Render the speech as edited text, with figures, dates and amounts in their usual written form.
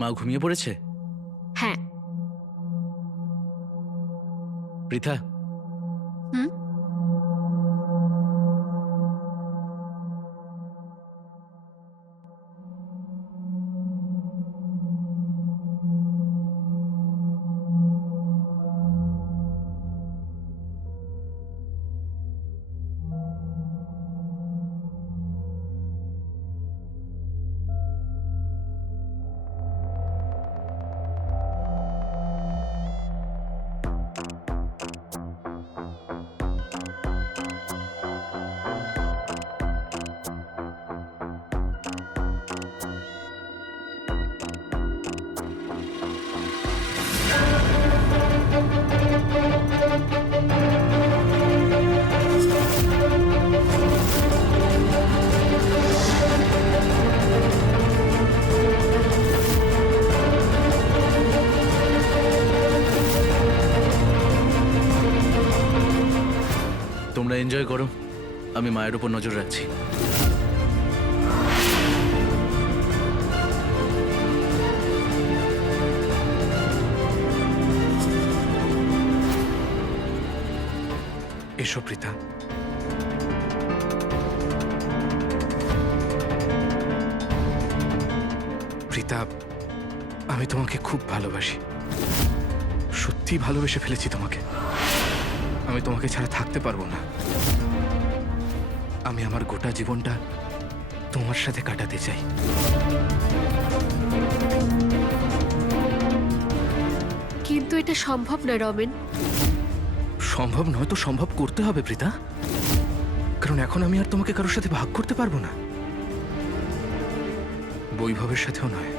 মা ঘুমিয়ে পড়েছে? হ্যাঁ। পৃথা, হুম? তোমরা এনজয় করো, আমি মায়ের উপর নজর রাখছি। এসো পৃথা। পৃথা, আমি তোমাকে খুব ভালোবাসি, সত্যি ভালোবেসে ফেলেছি তোমাকে। আমি তোমাকে ছাড়া থাকতে পারবো না। আমি আমার গোটা জীবনটা তোমার সাথে কাটাতে চাই। কিন্তু এটা সম্ভব না রমেন। সম্ভব নয় তো সম্ভব করতে হবে পৃথা, কারণ এখন আমি আর তোমাকে কারোর সাথে ভাগ করতে পারবো না, বৈভবের সাথেও নয়।